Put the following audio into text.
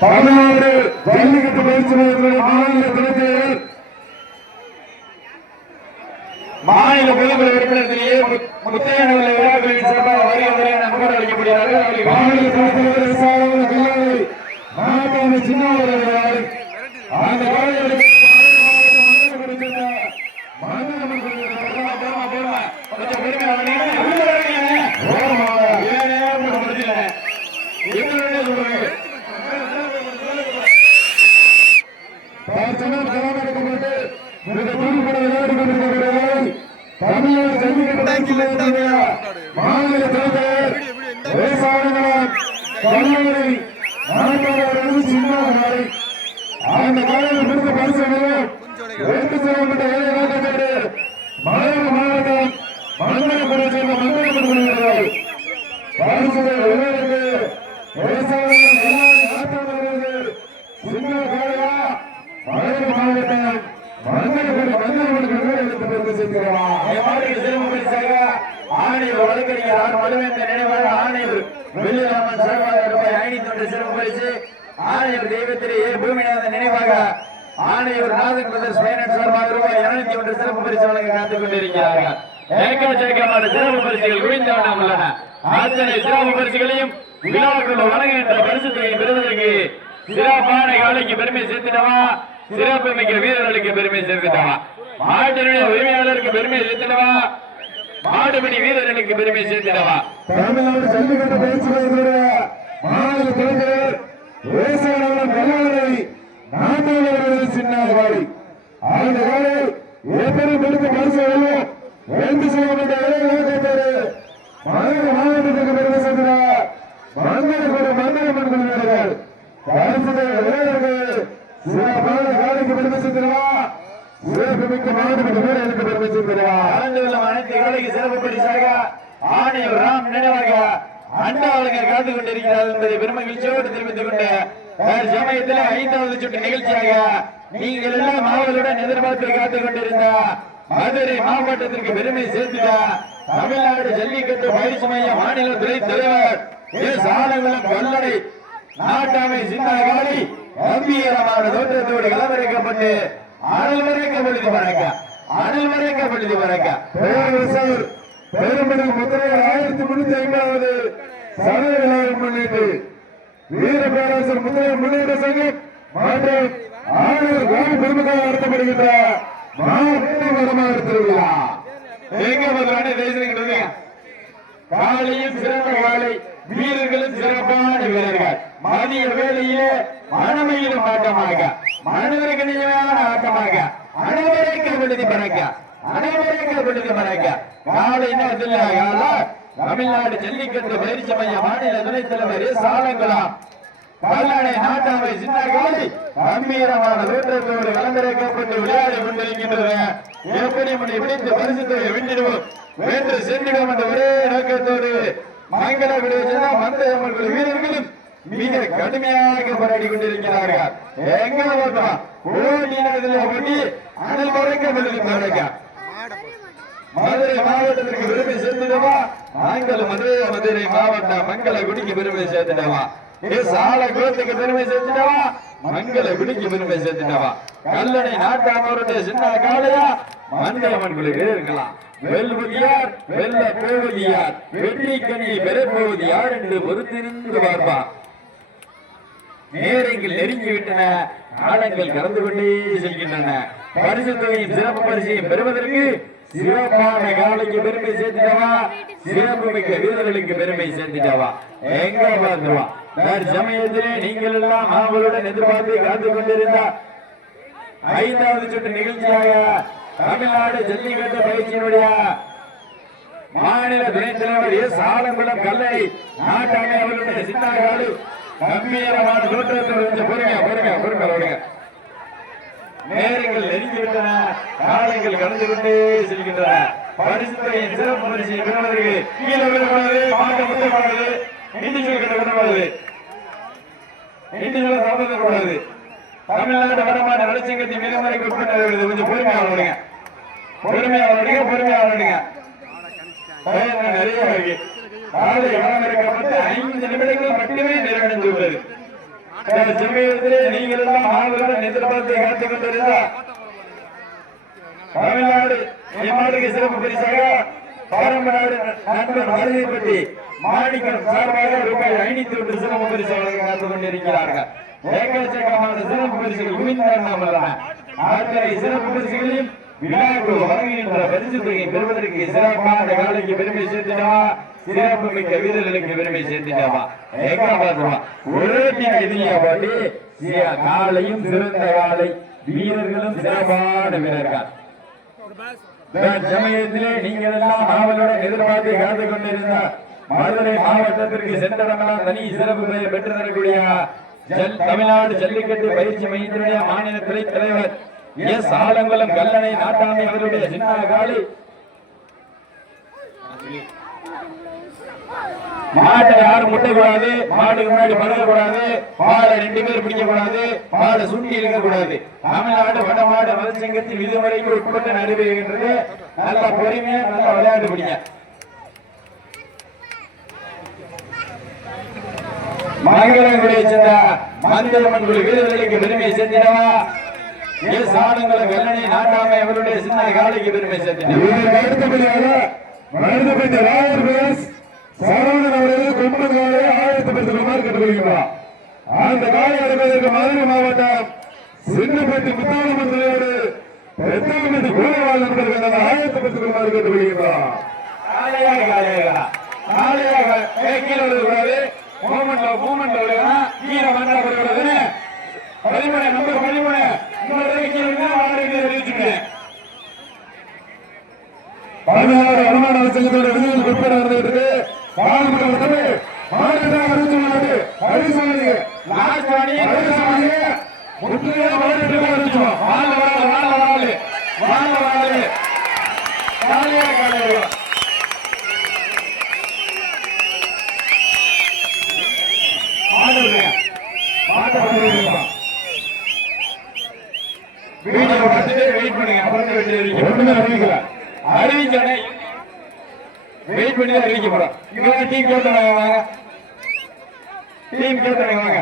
தமிழ்நாடு ஜல்லிக்கட்டு பயிற்சி மையத்தினுடைய மாநில துணைத்தலைவர் மாநில பொதுக்குழு உறுப்பினர் முத்தையனவர்கள் விழாக்களின் சிறப்பாக வருகின்ற நண்பர் அளிக்கப்படுகிறார்கள். மாநில துணைத்தலைவர் மாவட்ட சின்னவர்கள் அந்த காலையில் மாநில தலைவர் விவசாயிகள் கல்லூரி சின்னவர்கள் அந்த காலையில் கொடுத்த பரிசுகளும் எடுத்து செல்லப்பட்ட வேலை நோக்கத்தோடு மலையாள மாவட்டம் மந்தனபுரை சேர்ந்த மந்தனபுரம் கொள்கிறார்கள். பரிசுகள் விவரங்களுக்கு விவசாயிகள் சின்ன காலையா மலையாள மாவட்டம் மந்தனபுரம் எடுத்து வந்து சேர்க்கிறார். சிறப்பு பரிசாக ஆணையர் வழக்கறிஞர் மதுவேந்த நினைவாக ஆணையர் வெள்ளிராமன் சார்பாக ரூபாய் 501 சிறப்பு பரிசு, ஆணையர் தெய்வத்திரி பூமிநாதன் நினைவாக ஆணையர் நாதன் பிரதர்ஸ் பைனான்ஸ் சார்பாக ரூபாய் 201 சிறப்பு பரிசு வழங்க காத்துக் கொண்டிருக்கிறார்கள். ஏக்கச்சக்கமான சிறப்பு பரிசுகள் குவிந்த வண்ணம் உள்ளன. அத்தனை சிறப்பு பரிசுகளையும் விழாக்குள் வழங்குகின்ற பரிசு தொகையை பெறுவதற்கு சிறப்பான காலைக்கு பெருமை சேர்த்துட்டவா, சிறப்பு மிக்க வீரர்களுக்கு பெருமை சேர்த்துட்டவா, மாட்டினுடைய உரிமையாளருக்கு பெருமை சேர்த்துட்டவா, மாடுபடி வீரர்களுக்கு பெருமை சேர்த்திடவா. தமிழ்நாடு ஜல்லிக்கட்டு பயிற்சி மையத்தினுடைய மாநில தலைவர் விவசாயிகள் கல்லூரி நாட்டாளர்கள் சின்னாரி அந்த காலை எப்படி கொடுத்த பரிசுகளும் ரெண்டு செய்யப்பட்ட நோக்கத்தோடு மதுரை மாவட்டத்திற்கு பெருமை சேர்க்கிறார். மந்தனபுரம் வீரர்கள் பரிசுகள் சிறப்பான காலைக்கு பெருமை சேர்க்கிறவா, சிறப்பு மிக்க மாவட்டத்திற்கு வீரர்களுக்கு பெருமை சேர்க்கிறவா. அனைத்து காலைக்கு சிறப்பு பரிசாக ஆணையர் ராம் நினைவாக அண்டாவளங்கள் காத்துக் கொண்டிருக்கிறார் என்பதை பெருமகிழ்ச்சியோடு தெரிவித்துக் கொண்டு சமயத்தில் 5வது சுற்று நிகழ்ச்சியாக நீங்கள் எல்லாம் மாவளுடன் எதிர்பார்த்து காத்துக் கொண்டிருந்த மதுரை மாவட்டத்திற்கு பெருமை சேர்த்துட தமிழ்நாடு ஜல்லிக்கட்டு பயிற்சி மைய மாநில துறை தலைவர் ஆலங்குளம் கல்லடை நாட்டாமை சின்னகாலி கம்பீரமான தோற்றத்தோடு களமிறக்கப்பட்டு அனல்வரைக்கப்பட்டது வணக்க பெருமதி முத்திரை 1350வது சதவீத விழாவை முன்னிட்டு வீர பேரரசர் முத்திரை முன்னேற்ற சங்கம் மற்றும் ஆணையர் கிராம பெருமக்கள் நடத்தப்படுகின்ற மாவட்ட திருவிழா காலையும் சிறந்த காலை, வீரர்களும் சிறப்பான வீரர்கள். மதிய வேளையிலே மனமையிலும் ஆட்டமாக, மனதிற்கு நிஜமான ஆட்டமாக அனைவரைக்கும் விடுதி பறக்க காலை தமிழ்நாடு ஜல்லிக்கட்டு பயிற்சி மைய மாநில துணைத் தலைவர் ஆலங்குளம் கல்லணை நாட்டாமை சின்னகாலி கம்பீரமான தோற்றத்தோடு களமிறக்கப்பட்டு விளையாடி கொண்டிருக்கின்றது. எப்படி முன்னே பிடித்து பரிசுத்தை வென்றிடுவோம் வென்று சென்றிடும் என்ற ஒரே நோக்கத்தோடு மங்களகுடி மந்தையம்மன் வீரர்களும் மிக கடுமையாக போராடி கொண்டிருக்கிறார்கள். எங்க அனல் மறைக்க மதுரை மாவட்டத்திற்கு பெருமை சேர்த்துடவா, நாங்கள் மதுரை மாவட்டம் மங்களகுடிக்கு பெருமை சேர்த்துடவா, சாலகுளத்துக்கு பெருமை சேர்த்துடவா, மங்களகுடிக்கு பெருமை சேர்த்துடவா, கல்லணை நாட்டாமருடைய சின்ன காலையா மந்தையம்மன் குழுவே இருக்கலாம். வெல்வது யார், வெல்ல போவது யார், வெற்றி கனியை பெறப்போவது யார் என்று பொறுத்திருந்து பார்ப்பா. நேரங்கள் நெருங்கிவிட்டன, காலங்கள் கடந்து கொண்டே செல்கின்றன. பரிசு தொகையும் சிறப்பு பரிசையும் பெறுவதற்கு சிறப்பான காலைக்கு பெருமை சேர்த்துட்டவா, சிறப்பு மிக்க வீரர்களுக்கு பெருமை சேர்த்துட்டவா. எங்க பார்த்துவா சமயத்திலே நீங்கள் எல்லாம் ஆவலுடன் எதிர்பார்த்து காத்துக் கொண்டிருந்த 5வது சுற்று நிகழ்ச்சியாக தமிழ்நாடு ஜல்லிக்கட்டு பயிற்சியினுடைய மாநில துணைத் தலைவர் ஆலங்குளம் கல்லை நாட்டாமை அவர்களுடைய சின்னகாலி கம்பீரமான தோற்றத்தோடு பொறுமையா நேரங்கள் நெருங்கிவிட்டன, காலங்கள் கடந்து கொண்டே செல்கின்றன. பரிசுத்தையின் சிறப்பு பரிசை பெறுவதற்கு கீழே விடக்கூடாது, மாட்ட முத்தக்கூடாது, இண்டிஜுவல் கட்டக்கூடாது, இண்டிஜுவல் சாப்பிடக்கூடாது. தமிழ்நாடு வடமாநில நலச்சங்கத்தின் மிகமறைக்கு உட்பட்டவர்கள் கொஞ்சம் பொறுமையா விடுங்க. நிறைய காலை களமிறக்கப்பட்டு 5 நிமிடங்கள் மட்டுமே நிறைவடைந்துள்ளது. சமயத்திலே நீங்கள் எல்லாம் ஆவலுடன் எதிர்பார்த்து காத்துக் கொண்டிருந்தார் தமிழ்நாடு எம்மாடுக்கு சிறப்பு பரிசாக பாரம்பநாடு நண்பர் மருதைப்பட்டி மாணிக்கம் சார்பாக ரூபாய் 501 சிறப்பு பரிசு வழங்க காத்துக் கொண்டிருக்கிறார்கள். ஏகச்சக்கமான சிறப்பு பரிசுகள் குவிந்தன ஆட்களை சிறப்பு பரிசுகளில் விழாக்கு வழங்குகின்ற பரிசு தொகை பெறுவதற்கு சிறப்பான காலைக்கு பெருமை சேர்த்திடவா, சிறப்பு மிக்க வீரர்களுக்கு பெருமை சேர்த்திடவா. ஒரே எதிரியா பாட்டி காலையும் சிறந்த காலை, வீரர்களும் சிறப்பான வீரர்கள். சமயத்திலே நீங்கள் எல்லாம் ஆவலுடன் எதிர்பார்த்து காத்து கொண்டிருந்த மதுரை மாவட்டத்திற்கு சென்றவர்களால் தனி சிறப்பு பெயர் பெற்று தரக்கூடிய தமிழ்நாடு ஜல்லிக்கட்டு பயிற்சி மையத்தினுடைய மாநில துறை தலைவர் எஸ் ஆலங்குளம் கல்லணை நாட்டாமை அவருடைய சின்ன காலை மாட்டை யாரும் முட்டக்கூடாது, மாட்டுக்கு முன்னாடி பழகக்கூடாது, மாடை 2 பேர் பிடிக்கக்கூடாது, மாடை சுண்டி இருக்கக்கூடாது. தமிழ்நாடு வடமாடு மதச்சங்கத்தின் விதிமுறைக்கு உட்பட்டு நடைபெறுகின்றது. நல்ல பொறுமையா நல்ல விளையாட்டு பிடிங்க. மங்களங்குடியை சேர்ந்த மந்திரமன் குழு வீரர்களுக்கு பெருமை சேர்த்திடவா, எஸ் ஆலங்குளம் வெள்ளனை நாட்டாமை அவருடைய சின்ன காலைக்கு பெருமை சேர்த்திடவா. சரவணன் அவர்கள் கொம்பன் காலை 1010 ரூபாய் கட்டுக்கொள்கிறார். அந்த காலை அடைவதற்கு மதுரை மாவட்டம் சின்னப்பட்டி முத்தாளம்மன் தலைவர் பெத்தாம்பட்டி கோலவாள் நண்பர்கள் 1010 ரூபாய் கட்டுக்கொள்கிறார். கீழே விடக்கூடாது, மூமெண்ட் கீழே வந்தால் 13 நம்பர் 16 வருமான அரசாங்கத்தோட விதிகள் உட்பட நடந்துவிட்டது. அறிவிச்சோட வெயிட் பண்ணி தான் அறிவிக்க போறோம். டீம் கேப்டன் வாங்க, டீம் கேப்டன் வாங்க.